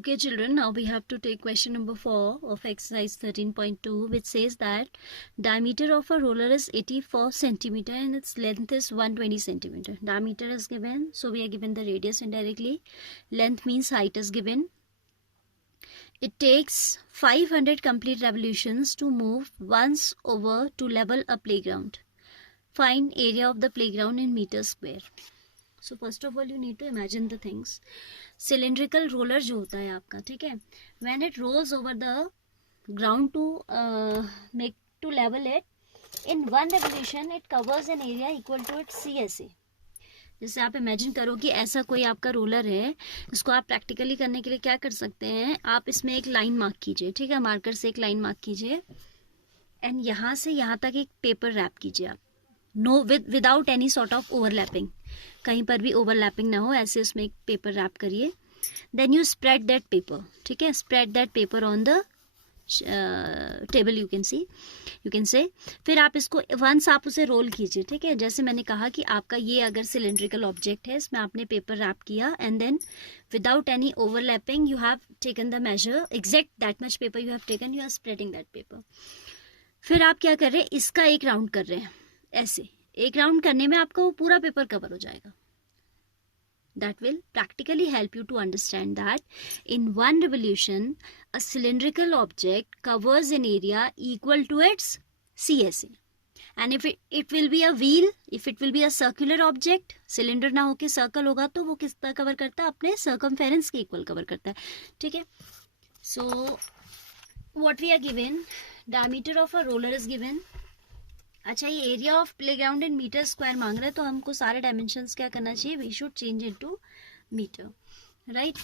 Okay children, now we have to take question number 4 of exercise 13.2, which says that diameter of a roller is 84 centimeter and its length is 120 centimeter. Diameter is given, so we are given the radius indirectly. Length means height is given. It takes 500 complete revolutions to move once over to level a playground. Find area of the playground in meters square. So first of all you need to imagine the things. Cylindrical roller जो होता है आपका, ठीक है, when it rolls over the ground to make to level it, in one revolution it covers an area equal to its CSA. जैसे आप imagine करो कि ऐसा कोई आपका रोलर है, इसको आप प्रैक्टिकली करने के लिए क्या कर सकते हैं, आप इसमें एक लाइन मार्क कीजिए, ठीक है, मार्कर से एक लाइन मार्क कीजिए एंड यहाँ से यहाँ तक एक पेपर रैप कीजिए आप, no without any sort of overlapping, कहीं पर भी ओवरलैपिंग ना हो, ऐसे उसमें एक पेपर रैप करिए. Then you spread that paper, ठीक है, spread that paper on the table, you can say. फिर आप इसको वंस आप उसे रोल कीजिए, ठीक है. जैसे मैंने कहा कि आपका ये अगर सिलेंड्रिकल ऑब्जेक्ट है, इसमें आपने पेपर रैप किया and then without any overlapping you have taken the measure, exact that much paper you have taken, you are spreading that paper. फिर आप क्या कर रहे हैं, इसका एक राउंड कर रहे हैं, ऐसे एक राउंड करने में आपका वो पूरा पेपर कवर हो जाएगा. That will practically help you to understand that in one revolution a cylindrical object covers an area equal to its CSA. And if it will be a wheel, if it will be a circular object, cylinder ना होके circle होगा तो वो कितना cover करता है, अपने circumference के equal कवर करता है, ठीक है. So what we are given, diameter of a roller is given. अच्छा, ये area of playground in meter square मांग रहे हैं, तो हमको सारे डायमेंशंस क्या करना चाहिए, we should change it to meter, right.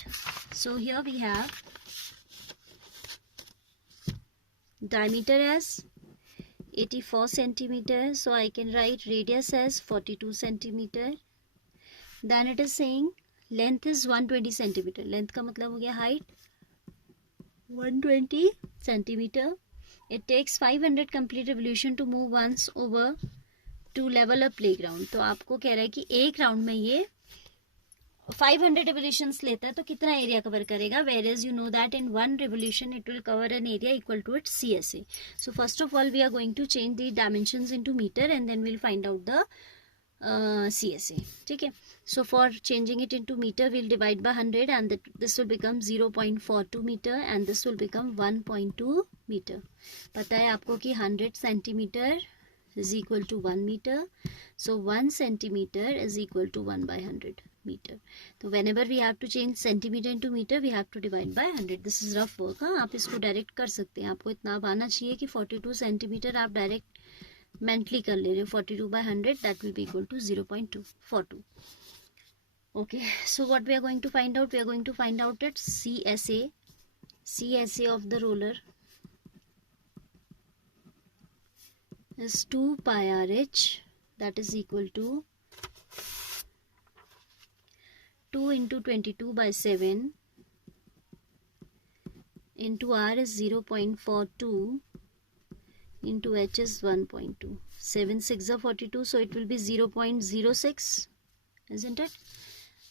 So here we have diameter as 84 centimeter, so I can write radius as 42 centimeter. Then it is saying length is 120 centimeter, length का मतलब हो गया height 120 centimeter. It takes 500 complete revolution to move once over to level a playground. तो आपको कह रहा है कि एक राउंड में ये 500 revolutions लेता है, तो कितना एरिया कवर करेगा, whereas you know that in one revolution it will cover an area equal to its CSA. So first of all we are going to change the dimensions into meter and then we'll find out the CSA, ठीक है. So for changing it into meter we'll divide by 100 and this will become 0.42 meter and this will become 1.2 meter. पता है आपको कि 100 centimeter is equal to 1 meter, so 1 centimeter is equal to 1 by 100 meter. तो whenever we have to change centimeter into meter we have to divide by 100. This is rough work, हाँ, आप इसको direct कर सकते हैं, आपको इतना अब आना चाहिए कि 42 सेंटीमीटर आप डायरेक्ट मेंटली कर ले रहे हो. 42 by 100 that will be equal to 0.242. Okay, so what we are going to find out, we are going to find out its CSA. CSA of the roller is 2 pi RH, that is equal to 2 into 22 by 7 into R is 0.42 into H is 1.2. 7 6 are 42, so it will be 0.06, isn't it?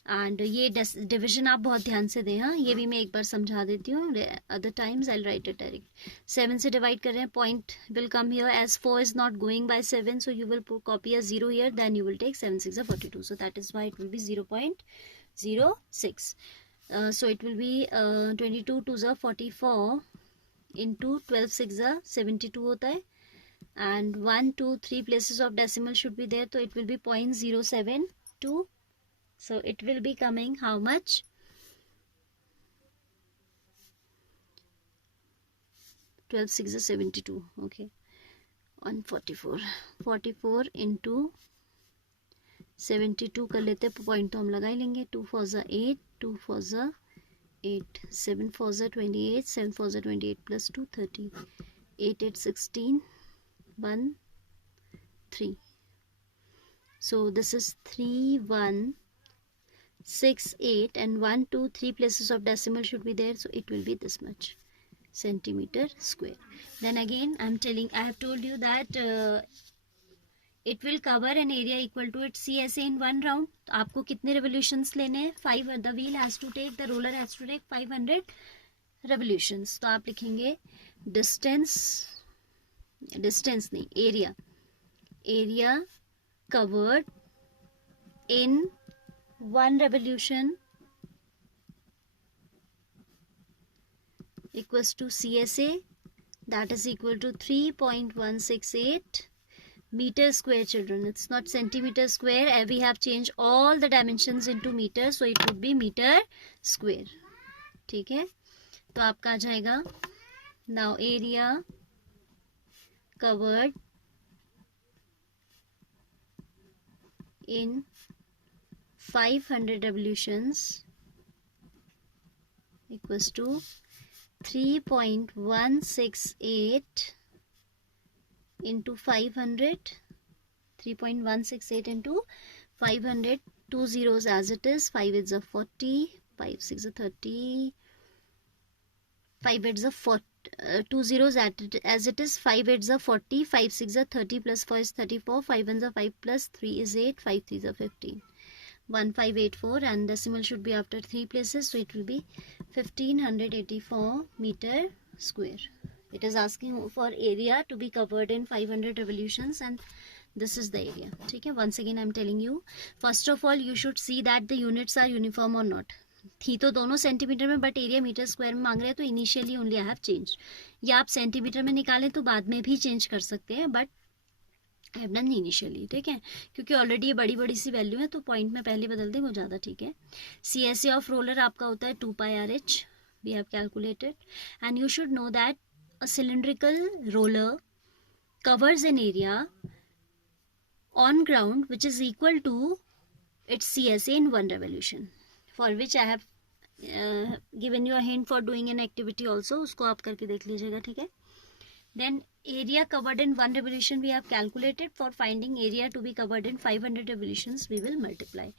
And ये division आप बहुत ध्यान से दें, हाँ, ये भी मैं एक बार समझा देती हूँ, other times I write it direct. 7 से डिवाइड कर रहे हैं, point will come here as 4 is not going by 7, so you will copy a 0 here, then you will take 7 6 are 42, so that is why it will be 0.06. So it will be 22 2s are 44 into 12 6 are 72 होता है, and 1 2 3 places of decimal should be there, so it will be 0.072. So it will be coming how much? 12 6 is 72. Okay, 144. 44 into 72 कर लेते, point तो हम लगा ही लेंगे. 2 4 are 8, 2 4 are 8, 7 4 are 28, 7 4 are 28 plus 2 30, 8 8 16, 1 3. So this is 3 1 6 8 and 1 2 3 places of decimal should be there, so it will be this much centimeter square. Then again I have told you that it will cover an area equal to it CSA in 1 round. तो आपको कितने revolutions लेने हैं? 5. The wheel has to take, the roller has to take 500 revolutions. तो आप लिखेंगे distance नहीं, area covered in 1 revolution equals to CSA, that is equal to 3.168 meter square. Children, it's not centimeter square. We have changed all the dimensions into meter, so it would be meter square. ठीक है, तो आपका आ जाएगा now area covered in 500 revolutions equals to 3.168 into 500. 3.168 into 500. 2 zeros as it is. 5 8s are 40. 5 6 are 30. 5 8s are 40. 2 zeros as it is. 5 8s are 40. 5 6 are 30 plus 4 is 34. 5 1s are 5 plus 3 is 8. 5 3s are 15. 1584 and decimal should be after 3 places, so it will be 1584 meter square. It is asking for area to be covered in 500 revolutions and this is the area. ठीक है, once again I am telling you, first of all you should see that the units are uniform or not. थी तो दोनों centimetre में, but area metre square में मांग रहे हैं, तो initially only I have change. या आप सेंटीमीटर में निकालें तो बाद में भी चेंज कर सकते हैं, but I have done initially. ठीक है, क्योंकि ऑलरेडी ये बड़ी बड़ी सी वैल्यू है, तो पॉइंट में पहले बदल दें वो ज़्यादा ठीक है. CSA ऑफ रोलर आपका होता है 2πRH. We have calculated and you should know that a cylindrical roller covers an area on ground which is equal to its CSA in 1 revolution, for which I have given you a hint for doing an activity also. उसको आप करके देख लीजिएगा. ठीक है, then area covered in 1 revolution we have calculated. For finding area to be covered in 500 revolutions we will multiply.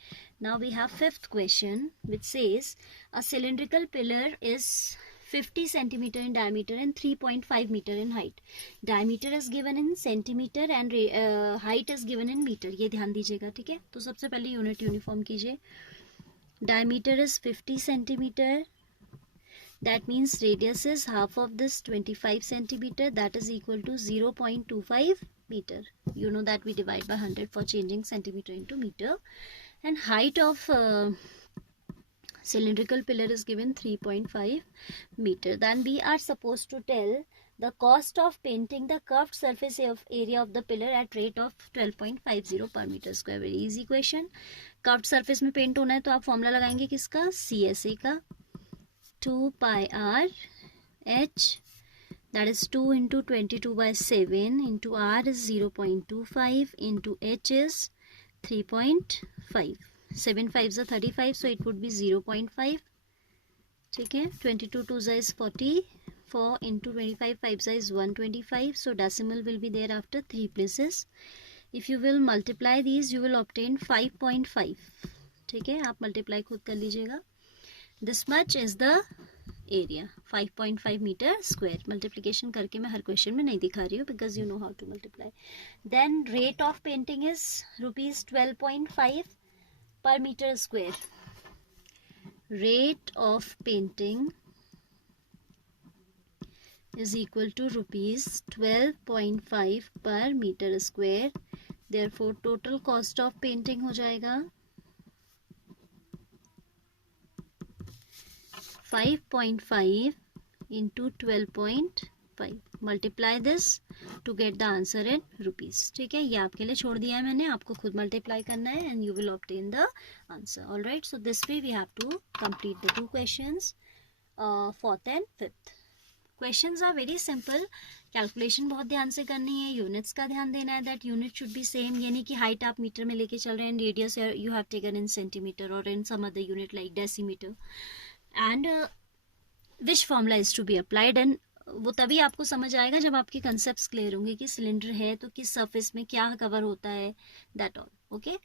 Now we have 5th question which says a cylindrical pillar is 50 centimeter in diameter and 3.5 meter in height. Diameter is given in centimeter and height is given in meter. ये ध्यान दीजिएगा. ठीक है, तो सबसे पहले unit uniform कीजिए. Diameter is 50 centimeter. That means radius is half of this 25 centimeter, that is equal to 0.25 meter. You know that we divide by 100 for changing centimeter into meter. And height of cylindrical pillar is given 3.5 meter. Then we are supposed to tell the cost of painting the curved surface of area of the pillar at rate of 12.50 per meter square. Very easy question. Curved surface में paint होना है तो आप formula लगाएंगे किसका? CSA का. 2πRH, that is 2 into 22/7 into R is 0.25 into H is 3.5. 7 5s are 35, so it would be 0.5. ठीक है, 22 2s is 40. 4 into 25 5s is 125. So decimal will be there after 3 places. If you will multiply these, you will obtain 5.5. ठीक है, आप multiply खुद कर लीजिएगा. This much is the area, 5.5 meter square. Multiplication करके मैं हर क्वेश्चन में नहीं दिखा रही हूँ because you know how to multiply. Then rate of painting is rupees 12.5 per meter square. Rate of painting is equal to rupees 12.5 per meter square. Therefore total cost of painting हो जाएगा 5.5 into 12.5. Multiply this to get the answer in rupees. ठीक है, ये आपके लिए छोड़ दिया है मैंने, आपको खुद multiply करना है and you will obtain the answer. All right, so this way we have to complete the 2 questions, 4th and 5th. Questions are very simple. Calculation बहुत ध्यान से करनी है, units का ध्यान देना है, that unit should be same. यानी कि height आप मीटर में लेके चल रहे हैं, radius you have taken in centimeter or in some other unit like decimeter. And which formula is to be applied, and वो तभी आपको समझ आएगा जब आपके concepts clear होंगे कि सिलेंडर है तो किस surface में क्या कवर होता है, that all. Okay.